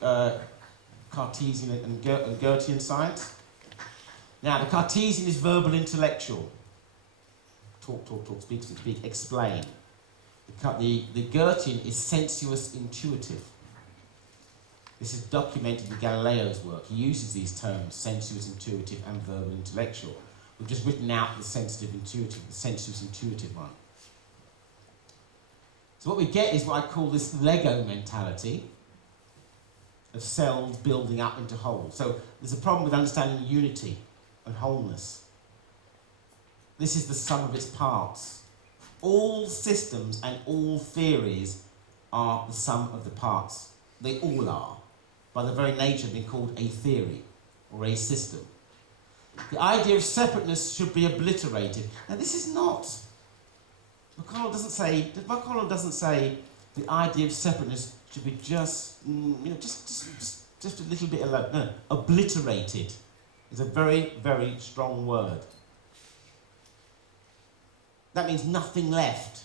Cartesian and Goethean science. Now, the Cartesian is verbal intellectual. Talk, talk, talk, speak, speak, speak, explain. The Goethean is sensuous intuitive. This is documented in Galileo's work. He uses these terms, sensuous intuitive and verbal intellectual. We've just written out the sensitive intuitive, the sensuous intuitive one. So what we get is what I call this Lego mentality of cells building up into whole. So there's a problem with understanding unity and wholeness. This is the sum of its parts. All systems and all theories are the sum of the parts. They all are, by the very nature of being called a theory or a system. The idea of separateness should be obliterated. Now this is not, McKone doesn't say the idea of separateness should be just, just a little bit alone. No, obliterated is a very, very strong word. That means nothing left.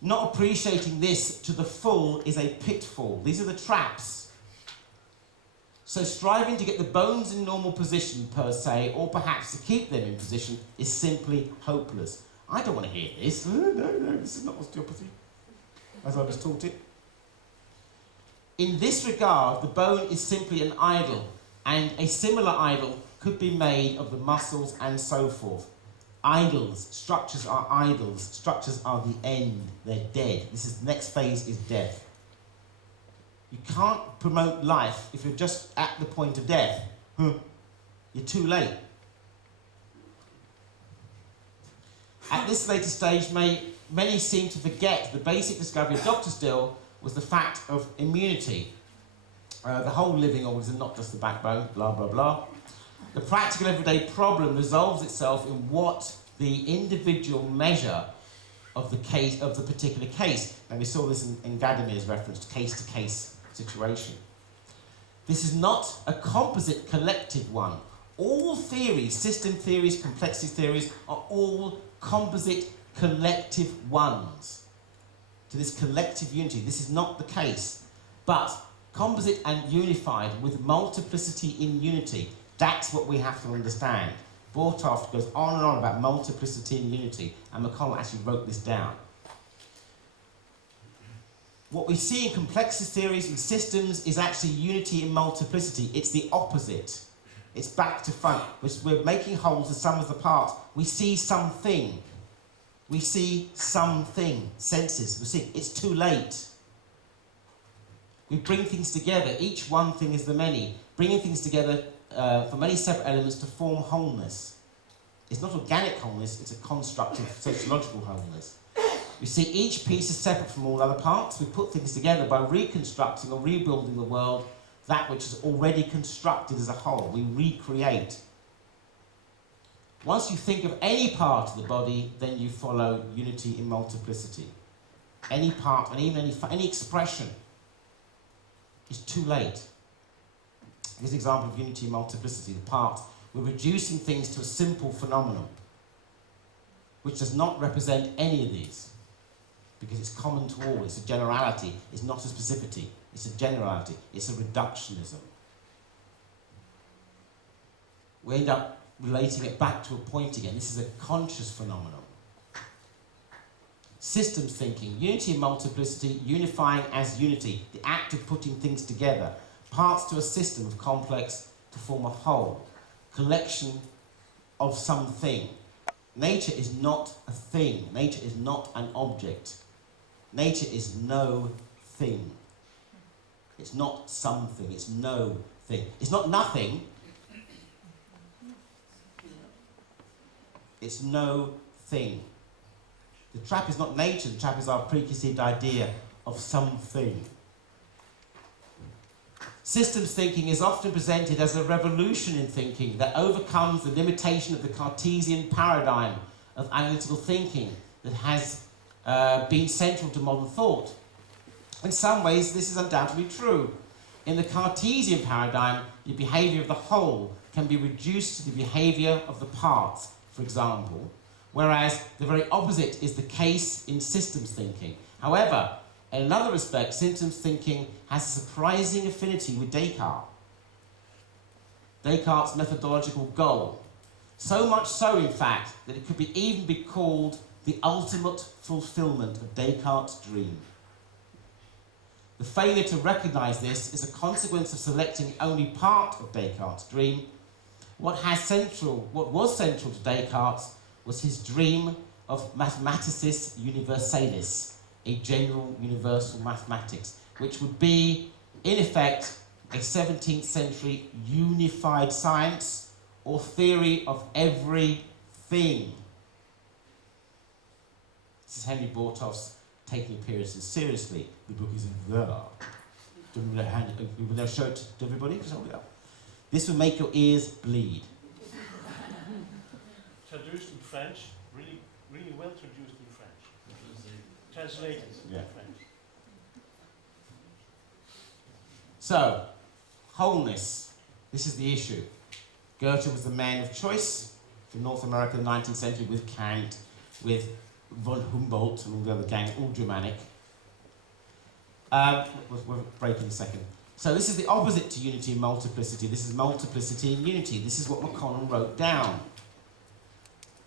Not appreciating this to the full is a pitfall. These are the traps. So striving to get the bones in normal position per se, or perhaps to keep them in position, is simply hopeless. I don't want to hear this. No, this is not osteopathy, as I was taught it. In this regard, the bone is simply an idol, and a similar idol could be made of the muscles and so forth. Idols, structures are idols, structures are the end, they're dead. The next phase is death. You can't promote life if you're just at the point of death. You're too late. At this later stage, many seem to forget the basic discovery of Dr. Still was the fact of immunity. The whole living organism, not just the backbone, blah, blah, blah. The practical everyday problem resolves itself in what the individual measure of the case, of the particular case. And we saw this in Gadamir's reference to case-to-case situation. This is not a composite collective one. All theories, system theories, complexity theories, are all composite collective ones. To this collective unity, this is not the case. But composite and unified with multiplicity in unity, that's what we have to understand. Bortoft goes on and on about multiplicity and unity, and McKone actually wrote this down. What we see in complexity theories and systems is actually unity in multiplicity. It's the opposite. It's back to front. We're making wholes the sum of the parts. We see something. We see something. Senses. We see it's too late. We bring things together. Each one thing is the many. Bringing things together for many separate elements to form wholeness. It's not organic wholeness, it's a constructive sociological wholeness. We see each piece is separate from all other parts. We put things together by reconstructing or rebuilding the world, that which is already constructed as a whole. We recreate. Once you think of any part of the body, then you follow unity in multiplicity. Any part, and even any expression is too late. Here's an example of unity and multiplicity, the parts. We're reducing things to a simple phenomenon, which does not represent any of these, because it's common to all. It's a generality, it's not a specificity, it's a generality, it's a reductionism. We end up relating it back to a point again. This is a conscious phenomenon. Systems thinking, unity and multiplicity, unifying as unity, the act of putting things together, parts to a system of complex to form a whole, collection of something. Nature is not a thing. Nature is not an object. Nature is no thing. It's not something. It's no thing. It's not nothing. It's no thing. The trap is not nature. The trap is our preconceived idea of something. Systems thinking is often presented as a revolution in thinking that overcomes the limitation of the Cartesian paradigm of analytical thinking that has been central to modern thought. In some ways, this is undoubtedly true. In the Cartesian paradigm, the behaviour of the whole can be reduced to the behaviour of the parts, for example, whereas the very opposite is the case in systems thinking. However, In another respect, systems thinking has a surprising affinity with Descartes. Descartes' methodological goal. So much so, in fact, that it could even be called the ultimate fulfillment of Descartes' dream. The failure to recognise this is a consequence of selecting only part of Descartes' dream. What was central to Descartes was his dream of mathematicis universalis, a general universal mathematics, which would be, in effect, a 17th century unified science or theory of everything. This is Henry Bortoff's Taking Appearances Seriously. The book is in there. We will now show it to everybody. Just hold it up. This will make your ears bleed. Traduced in French, really well traduced in French. Translated in French. So, wholeness. This is the issue. Goethe was the man of choice for North America in the 19th century with Kant, with von Humboldt and all the other gang, all Germanic. We'll break in a second. So this is the opposite to unity and multiplicity. This is multiplicity and unity. This is what McKone wrote down.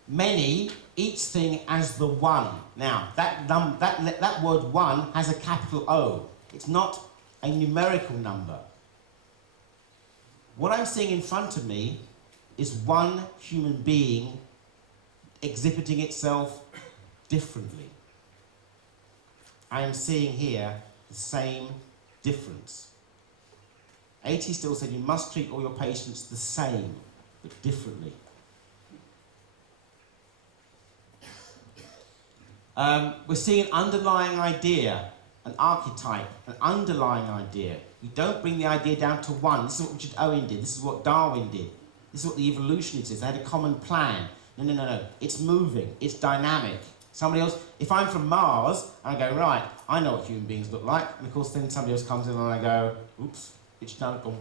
Many, each thing as the one. Now, that word one has a capital O. It's not a numerical number. What I'm seeing in front of me is one human being exhibiting itself differently. I am seeing here the same difference. A.T. Still said you must treat all your patients the same, but differently. We're seeing an underlying idea, an archetype, an underlying idea. You don't bring the idea down to one. This is what Richard Owen did. This is what Darwin did. This is what the evolutionists did. They had a common plan. No. It's moving. It's dynamic. Somebody else, if I'm from Mars, and I go, right, I know what human beings look like. And of course, then somebody else comes in and I go, oops, it's now gone,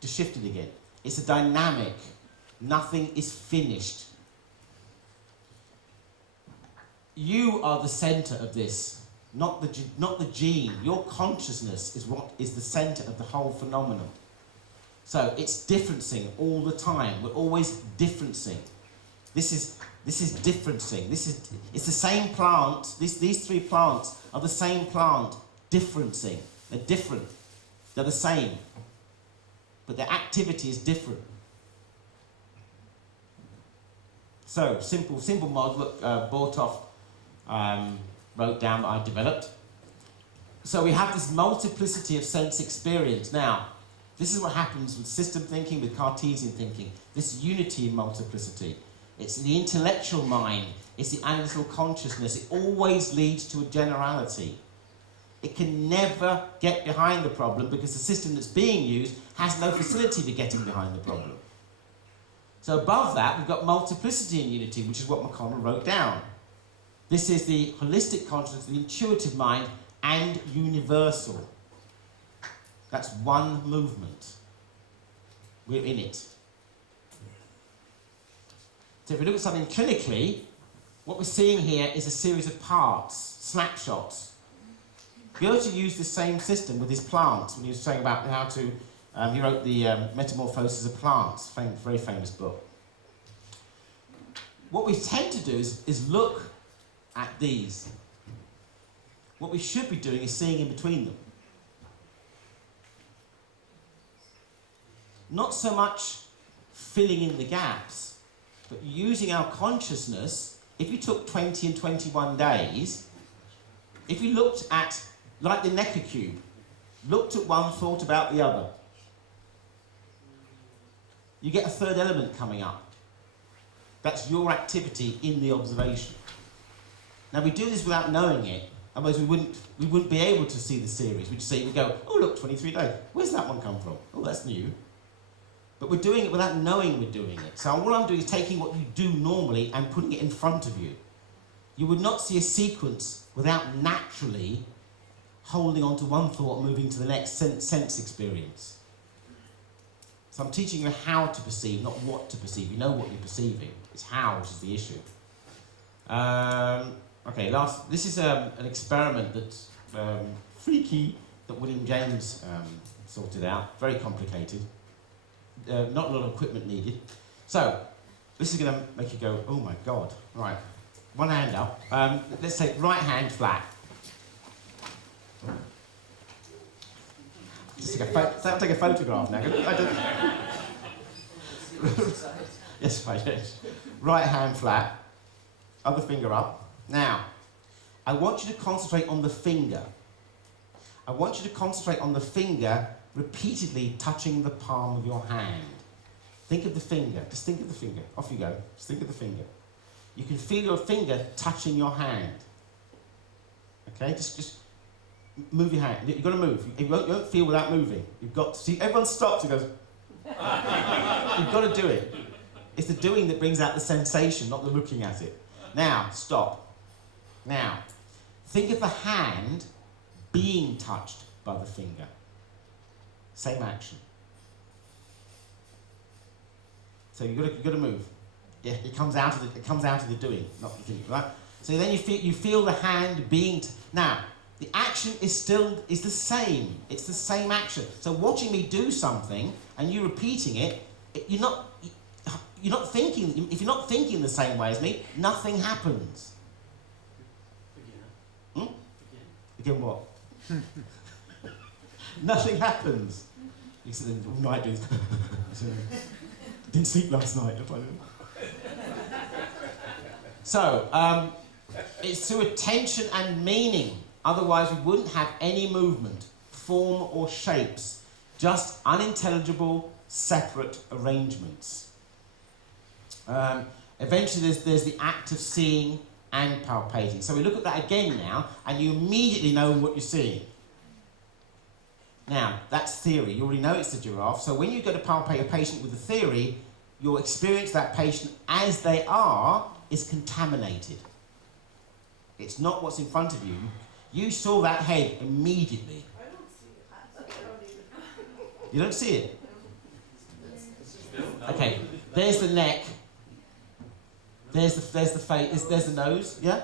just shifted again. It's a dynamic. Nothing is finished. You are the center of this, not the gene. Your consciousness is what is the center of the whole phenomenon. So it's differencing all the time. We're always differencing. This is differencing. It's the same plant. These three plants are the same plant, differencing. They're different. They're the same, but their activity is different. So simple model that Bortoff wrote down that I developed. So we have this multiplicity of sense experience. Now, this is what happens with system thinking, with Cartesian thinking. This unity in multiplicity. It's the intellectual mind. It's the analytical consciousness. It always leads to a generality. It can never get behind the problem because the system that's being used has no facility for getting behind the problem. So above that, we've got multiplicity and unity, which is what McKone wrote down. This is the holistic consciousness, the intuitive mind, and universal. That's one movement. We're in it. So if we look at something clinically, what we're seeing here is a series of parts, snapshots. Goethe used the same system with his plants when he was saying about how to, he wrote the Metamorphosis of Plants, very famous book. What we tend to do is look at these. What we should be doing is seeing in between them. Not so much filling in the gaps, but using our consciousness. If you took 20 and 21 days, if you looked at, like the Necker cube, looked at one, thought about the other, you get a third element coming up. That's your activity in the observation. Now we do this without knowing it, otherwise we wouldn't be able to see the series. We'd go, oh look, 23 days. Where's that one come from? Oh, that's new. But we're doing it without knowing we're doing it. So all I'm doing is taking what you do normally and putting it in front of you. You would not see a sequence without naturally holding on to one thought and moving to the next sense experience. So I'm teaching you how to perceive, not what to perceive. You know what you're perceiving. It's how, which is the issue. Okay, this is an experiment that freaky that William James sorted out. Very complicated. Not a lot of equipment needed. So, this is going to make you go, oh my God. Right, one hand up. Let's say right hand flat. Just take a photograph now. I don't... Yes, right, yes. Right hand flat. Other finger up. Now, I want you to concentrate on the finger. I want you to concentrate on the finger repeatedly touching the palm of your hand. Think of the finger. Just think of the finger. Off you go. Just think of the finger. You can feel your finger touching your hand. Okay? Just move your hand. You've got to move. You won't feel without moving. You've got to see. Everyone stops and goes. You've got to do it. It's the doing that brings out the sensation, not the looking at it. Now, stop. Now, think of the hand being touched by the finger. Same action. So you've got to move. Yeah, it comes out of the doing, not the thinking, right? So then you feel the hand being. Now, the action is the same. It's the same action. So watching me do something and you repeating it, you're not thinking. If you're not thinking the same way as me, nothing happens. Again what? Nothing happens. You sit there all night doing. Didn't sleep last night. So it's through attention and meaning. Otherwise, we wouldn't have any movement, form or shapes. Just unintelligible, separate arrangements. Eventually, there's the act of seeing and palpating. So we look at that again now, and you immediately know what you're seeing. Now, that's theory. You already know it's the giraffe. So when you go to palpate a patient with a theory, your experience of that patient as they are is contaminated. It's not what's in front of you. You saw that head immediately. I don't see it. I don't even. You don't see it? Okay, there's the neck. There's the face. There's the nose. Yeah?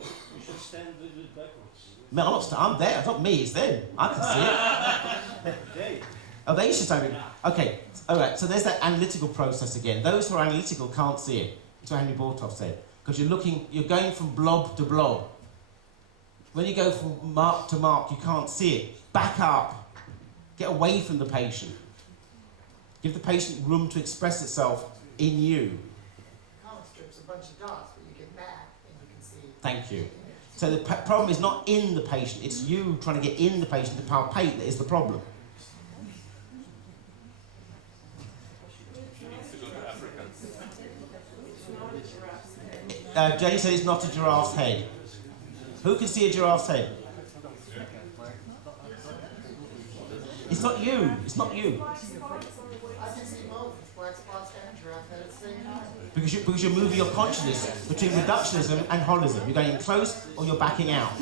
You should stand a little bit backwards. No, I'm there. It's not me, it's them. I can see it. They. Oh, they should stand it. Okay, all right, so there's that analytical process again. Those who are analytical can't see it. That's what Henry Bortoff said. Because you're going from blob to blob. When you go from mark to mark, you can't see it. Back up. Get away from the patient. Give the patient room to express itself in you. Comic strips, a bunch of dots, but you get back and you can see. Thank you. So the problem is not in the patient, it's you trying to get in the patient to palpate that is the problem. Jane said it's not a giraffe's head. Who can see a giraffe's head? It's not you. It's not you. I can see both. It's black spots and giraffe head at the same time. Because you're moving your consciousness between reductionism and holism. You're going in close or you're backing out.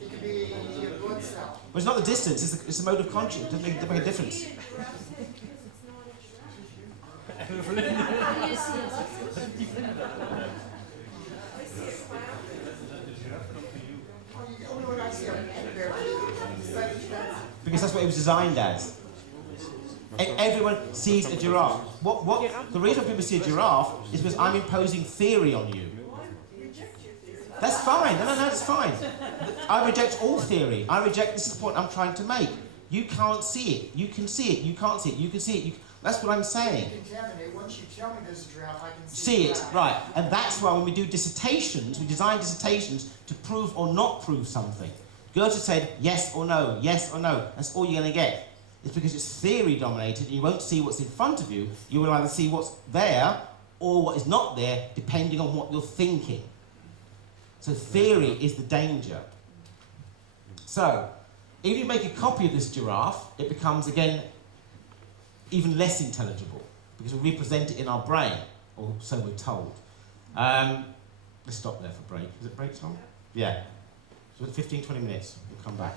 It could be a blood cell. Well, it's not the distance. It's the mode of consciousness. It doesn't make a difference. Because that's what it was designed as. Everyone sees a giraffe. The reason people see a giraffe is because I'm imposing theory on you. That's fine. No, that's fine. I reject all theory. This is the point I'm trying to make. You can't see it. You can see it. You can't see it. You can see it. That's what I'm saying. Once you tell me there's a giraffe, I can See it, right. And that's why when we do dissertations, we design dissertations to prove or not prove something. Goethe said yes or no, yes or no. That's all you're going to get. It's because it's theory dominated and you won't see what's in front of you. You will either see what's there or what is not there, depending on what you're thinking. So theory is the danger. So, if you make a copy of this giraffe, it becomes, again, even less intelligible, because we represent it in our brain, or so we're told. Let's stop there for break. Is it break time? Yeah. So 15, 20 minutes, we'll come back.